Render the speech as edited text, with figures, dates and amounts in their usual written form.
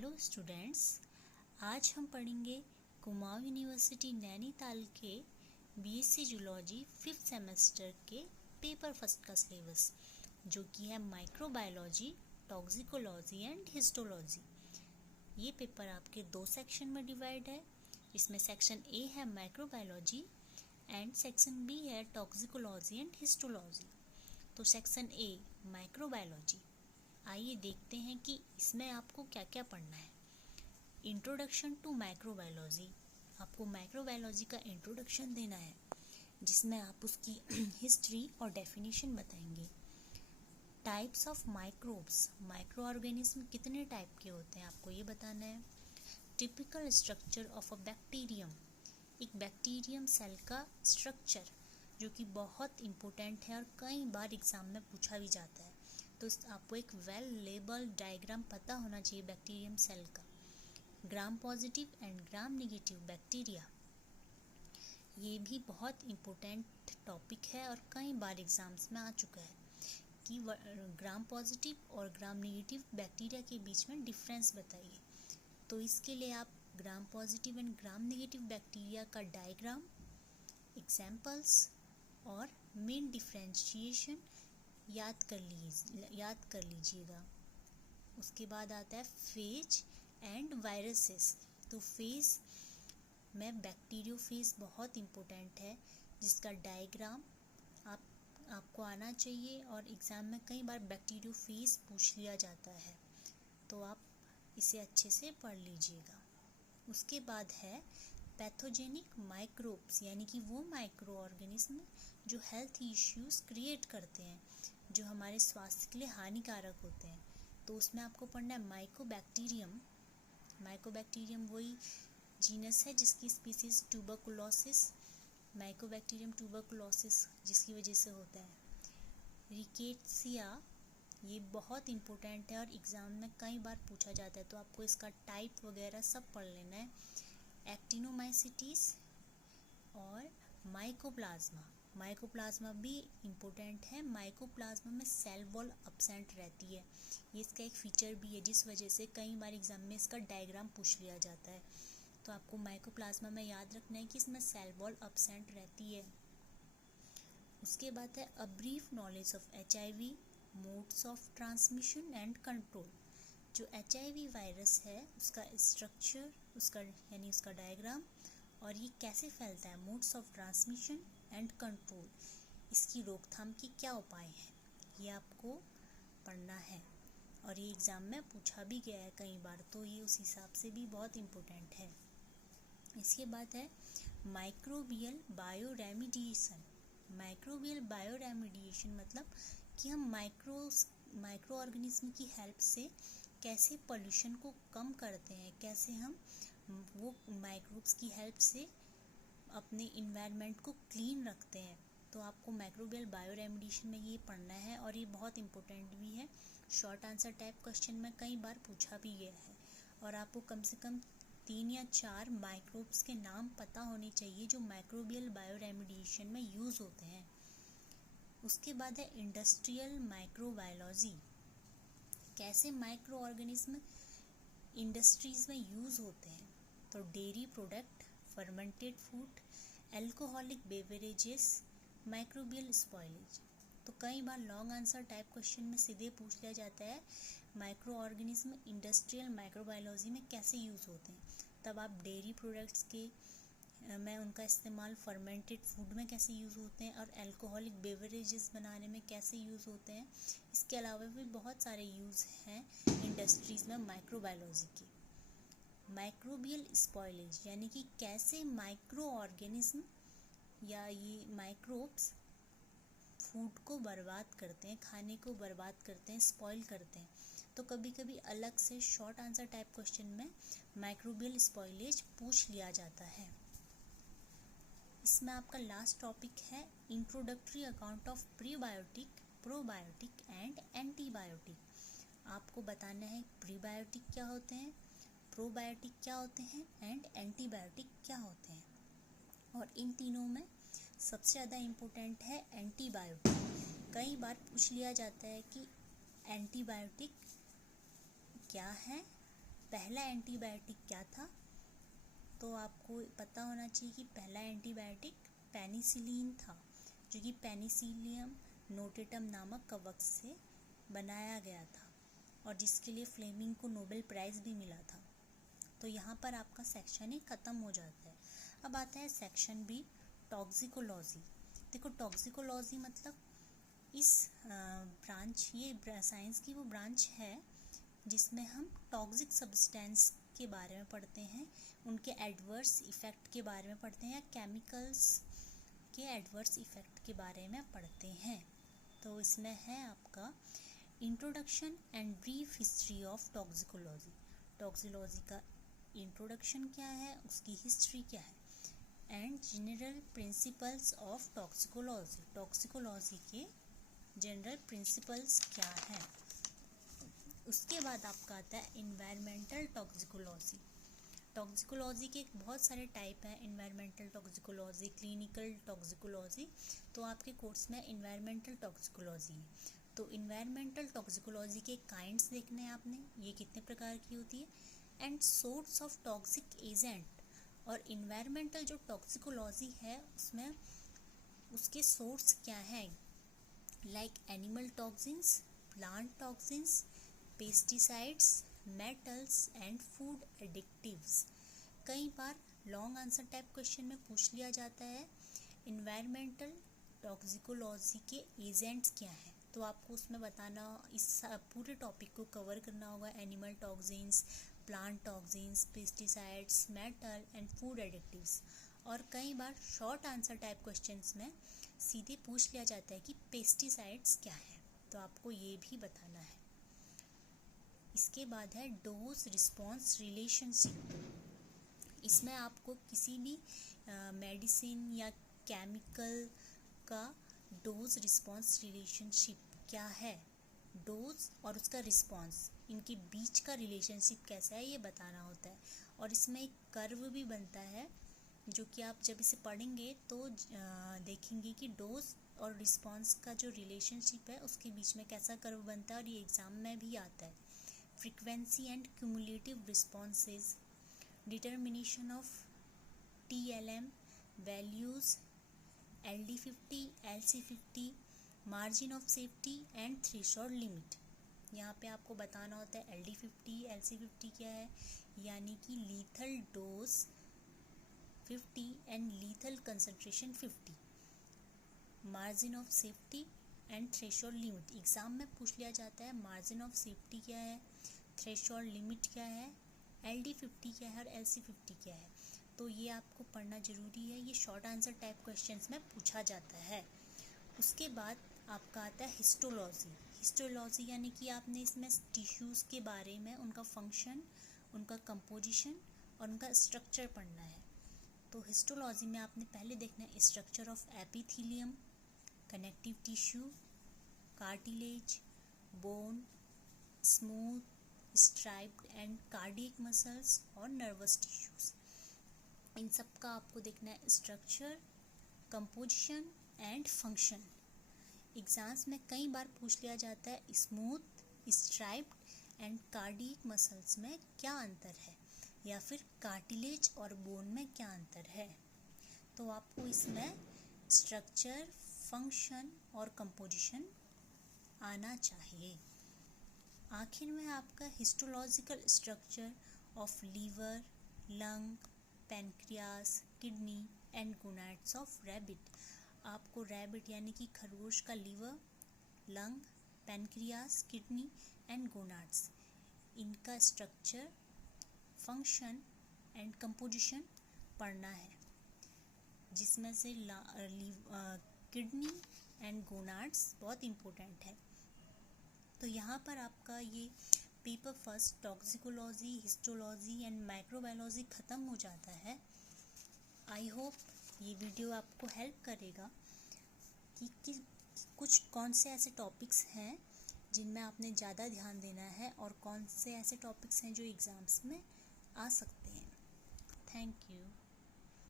Hello students, आज हम पढ़ेंगे कुमाऊं यूनिवर्सिटी नैनीताल के बीएससी जूलॉजी 5th सेमेस्टर के पेपर फर्स्ट का सिलेबस, जो कि है माइक्रोबायोलॉजी, टॉक्सिकोलॉजी एंड हिस्टोलॉजी। ये पेपर आपके 2 सेक्शन में डिवाइड है। इसमें सेक्शन ए है माइक्रोबायोलॉजी एंड सेक्शन बी है टॉक्सिकोलॉजी एंड हिस्टोलॉजी। तो सेक्शन ए माइक्रोबायोलॉजी, आइए देखते हैं कि इसमें आपको क्या क्या पढ़ना है। इंट्रोडक्शन टू माइक्रोबायोलॉजी, आपको माइक्रोबायोलॉजी का इंट्रोडक्शन देना है, जिसमें आप उसकी हिस्ट्री और डेफिनेशन बताएंगे। Types of microbes, micro organism कितने टाइप के होते हैं आपको ये बताना है। Typical structure of a bacterium, एक बैक्टीरियम सेल का स्ट्रक्चर जो कि बहुत इम्पोर्टेंट है और कई बार एग्जाम में पूछा भी जाता है। तो आपको एक वेल लेबल्ड डायग्राम पता होना चाहिए बैक्टीरियम सेल का। Gram positive and gram negative bacteria, ये भी बहुत इम्पोर्टेंट टॉपिक है और कई बार एग्जाम्स में आ चुका है कि ग्राम पॉजिटिव और ग्राम नेगेटिव बैक्टीरिया के बीच में डिफरेंस बताइए। तो इसके लिए आप gram positive and gram negative bacteria का डायग्राम, एग्जाम्पल्स और मेन डिफ्रेंशिएशन याद कर लीजिएगा। उसके बाद आता है फेज एंड वायरसेस। तो फेज में बैक्टीरियोफेज बहुत इम्पोर्टेंट है, जिसका डायग्राम आपको आना चाहिए और एग्ज़ाम में कई बार बैक्टीरियोफेज पूछ लिया जाता है, तो आप इसे अच्छे से पढ़ लीजिएगा। उसके बाद है पैथोजेनिक माइक्रोब्स, यानी कि वो माइक्रो ऑर्गेनिज्म जो हेल्थ इश्यूज क्रिएट करते हैं, जो हमारे स्वास्थ्य के लिए हानिकारक होते हैं। तो उसमें आपको पढ़ना है माइकोबैक्टीरियम। माइकोबैक्टीरियम वही जीनस है जिसकी स्पीसीज ट्यूबरकुलोसिस, माइकोबैक्टीरियम ट्यूबरकुलोसिस जिसकी वजह से होता है। रिकेट्सिया, ये बहुत इम्पोर्टेंट है और एग्ज़ाम में कई बार पूछा जाता है, तो आपको इसका टाइप वगैरह सब पढ़ लेना है। एक्टिनोमाइसिटीज और माइकोप्लाज्मा, माइकोप्लाज्मा भी इम्पोर्टेंट है। माइकोप्लाज्मा में सेल वॉल अब्सेंट रहती है, ये इसका एक फीचर भी है, जिस वजह से कई बार एग्जाम में इसका डायग्राम पूछ लिया जाता है। तो आपको माइकोप्लाज्मा में याद रखना है कि इसमें सेल वॉल अब्सेंट रहती है। उसके बाद है a brief knowledge of HIV, modes of transmission and control. जो HIV वायरस है उसका स्ट्रक्चर, उसका यानी उसका डायग्राम और ये कैसे फैलता है, modes of transmission and control, इसकी रोकथाम की क्या उपाय हैं, ये आपको पढ़ना है और ये एग्ज़ाम में पूछा भी गया है कई बार, तो ये उस हिसाब से भी बहुत इम्पोर्टेंट है। इसके बाद है माइक्रोबियल बायोरेमिडिएशन। माइक्रोबियल बायोरेमिडिएशन मतलब कि हम माइक्रो ऑर्गेनिज्म की हेल्प से कैसे पोल्यूशन को कम करते हैं, कैसे हम वो माइक्रोब्स की हेल्प से अपने इन्वायरमेंट को क्लीन रखते हैं। तो आपको माइक्रोबियल बायोरेमिडिएशन में ये पढ़ना है और ये बहुत इम्पोर्टेंट भी है। शॉर्ट आंसर टाइप क्वेश्चन में कई बार पूछा भी गया है और आपको कम से कम 3 या 4 माइक्रोब्स के नाम पता होने चाहिए जो माइक्रोबियल बायोरेमिडिएशन में यूज़ होते हैं। उसके बाद है इंडस्ट्रियल माइक्रोबायोलॉजी, कैसे माइक्रो ऑर्गेनिज्म इंडस्ट्रीज़ में यूज़ होते हैं। तो dairy product, fermented food, alcoholic beverages, microbial spoilage. तो कई बार लॉन्ग आंसर टाइप क्वेश्चन में सीधे पूछ लिया जाता है माइक्रो ऑर्गेनिज्म इंडस्ट्रियल माइक्रोबायोलॉजी में कैसे यूज़ होते हैं, तब आप डेयरी प्रोडक्ट्स के में उनका इस्तेमाल फर्मेंटेड फूड में कैसे यूज़ होते हैं और एल्कोहलिक बेवरेजेस बनाने में कैसे यूज़ होते हैं। इसके अलावा भी बहुत सारे यूज़ हैं इंडस्ट्रीज़ में माइक्रोबायोलॉजी के। माइक्रोबियल स्पॉइलेज, यानी कि कैसे माइक्रो ऑर्गेनिज्म या ये माइक्रोब्स फूड को बर्बाद करते हैं, खाने को बर्बाद करते हैं, स्पॉइल करते हैं। तो कभी कभी अलग से शॉर्ट आंसर टाइप क्वेश्चन में माइक्रोबियल स्पॉइलेज पूछ लिया जाता है। इसमें आपका लास्ट टॉपिक है introductory account of prebiotic, probiotic and antibiotic. आपको बताना है प्रीबायोटिक क्या होते हैं, प्रोबायोटिक क्या होते हैं एंड एंटीबायोटिक क्या होते हैं। और इन तीनों में सबसे ज़्यादा इम्पोर्टेंट है एंटीबायोटिक। कई बार पूछ लिया जाता है कि एंटीबायोटिक क्या है, पहला एंटीबायोटिक क्या था? तो आपको पता होना चाहिए कि पहला एंटीबायोटिक पेनिसिलिन था, जो कि पेनिसिलियम नोटेटम नामक कवक से बनाया गया था और जिसके लिए फ्लेमिंग को नोबेल प्राइज़ भी मिला था। तो यहाँ पर आपका सेक्शन ए ख़त्म हो जाता है। अब आता है सेक्शन बी, टॉक्सिकोलॉजी। देखो, टॉक्सिकोलॉजी मतलब इस ब्रांच, ये साइंस की वो ब्रांच है जिसमें हम टॉक्सिक सब्सटेंस के बारे में पढ़ते हैं, उनके एडवर्स इफ़ेक्ट के बारे में पढ़ते हैं, या केमिकल्स के एडवर्स इफ़ेक्ट के बारे में पढ़ते हैं। तो इसमें है आपका introduction and brief history of toxicology. Toxicology का इंट्रोडक्शन क्या है, उसकी हिस्ट्री क्या है, and general principles of toxicology. Toxicology के जनरल प्रिंसिपल्स क्या हैं। उसके बाद आपका आता है इन्वायरमेंटल टॉक्सिकोलॉजी। टॉक्सिकोलॉजी के बहुत सारे टाइप हैं, इन्वायरमेंटल टॉक्सिकोलॉजी, क्लिनिकल टॉक्सिकोलॉजी। तो आपके कोर्स में इन्वायरमेंटल टॉक्सिकोलॉजी है। तो इन्वायरमेंटल टॉक्सिकोलॉजी के काइंड्स देखने हैं आपने, ये कितने प्रकार की होती है, and source of toxic agent. और इन्वायरमेंटल जो टॉक्सिकोलॉजी है उसमें उसके सोर्स क्या हैं, like animal toxins, plant toxins, pesticides, metals and food additives. कई बार लॉन्ग आंसर टाइप क्वेश्चन में पूछ लिया जाता है इन्वायरमेंटल टॉक्सिकोलॉजी के एजेंट्स क्या हैं। तो आपको उसमें बताना, इस पूरे टॉपिक को कवर करना होगा, animal toxins, plant toxins, pesticides, metal and food additives. और कई बार शॉर्ट आंसर टाइप क्वेश्चंस में सीधे पूछ लिया जाता है कि पेस्टिसाइड्स क्या है, तो आपको ये भी बताना है। इसके बाद है डोज रिस्पॉन्स रिलेशनशिप। इसमें आपको किसी भी मेडिसिन या केमिकल का डोज रिस्पॉन्स रिलेशनशिप क्या है, डोज और उसका रिस्पॉन्स, इनके बीच का रिलेशनशिप कैसा है, ये बताना होता है। और इसमें एक कर्व भी बनता है जो कि आप जब इसे पढ़ेंगे तो देखेंगे कि डोज और रिस्पॉन्स का जो रिलेशनशिप है उसके बीच में कैसा कर्व बनता है, और ये एग्ज़ाम में भी आता है। Frequency and cumulative responses, determination of TLM values, LD50, LC50, margin of safety and threshold limit. यहाँ पे आपको बताना होता है LD50, LC50 क्या है, यानी कि lethal dose 50 and lethal concentration 50, margin of safety and threshold limit. Exam में पूछ लिया जाता है मार्जिन ऑफ सेफ्टी क्या है, थ्रेशोल्ड लिमिट क्या है, LD50 क्या है और LC50 क्या है। तो ये आपको पढ़ना ज़रूरी है, ये शॉर्ट आंसर टाइप क्वेश्चंस में पूछा जाता है। उसके बाद आपका आता है हिस्टोलॉजी। हिस्टोलॉजी यानी कि आपने इसमें टिश्यूज़ के बारे में, उनका फंक्शन, उनका कंपोजिशन और उनका स्ट्रक्चर पढ़ना है। तो हिस्टोलॉजी में आपने पहले देखना है structure of epithelium, connective tissue, cartilage, bone, smooth, striped and cardiac muscles और नर्वस टिश्यूज। इन सब का आपको देखना है structure, composition and function. Exams में कई बार पूछ लिया जाता है smooth, striped and cardiac muscles में क्या अंतर है, या फिर कार्टिलेज और बोन में क्या अंतर है। तो आपको इसमें स्ट्रक्चर, फंक्शन और कंपोजिशन आना चाहिए। आखिर में आपका histological structure of liver, lung, pancreas, kidney and gonads of rabbit. आपको रैबिट यानी कि खरगोश का liver, lung, pancreas, kidney and gonads, इनका स्ट्रक्चर, फंक्शन एंड कंपोजिशन पढ़ना है, जिसमें से किडनी एंड गोनाड्स बहुत इम्पोर्टेंट है। तो यहाँ पर आपका ये paper first toxicology, histology and microbiology ख़त्म हो जाता है। आई होप ये वीडियो आपको हेल्प करेगा कि कुछ कौन से ऐसे टॉपिक्स हैं जिनमें आपने ज़्यादा ध्यान देना है और कौन से ऐसे टॉपिक्स हैं जो एग्ज़ाम्स में आ सकते हैं। Thank you.